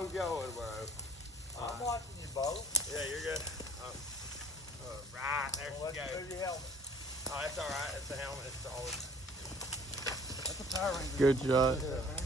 I'm going, bro. I'm watching you, Bo. Yeah, you're good. Right, there Well, she let's goes. move your helmet. Oh, that's all right. It's the helmet. It's solid. That's a Power Ranger. Good shot.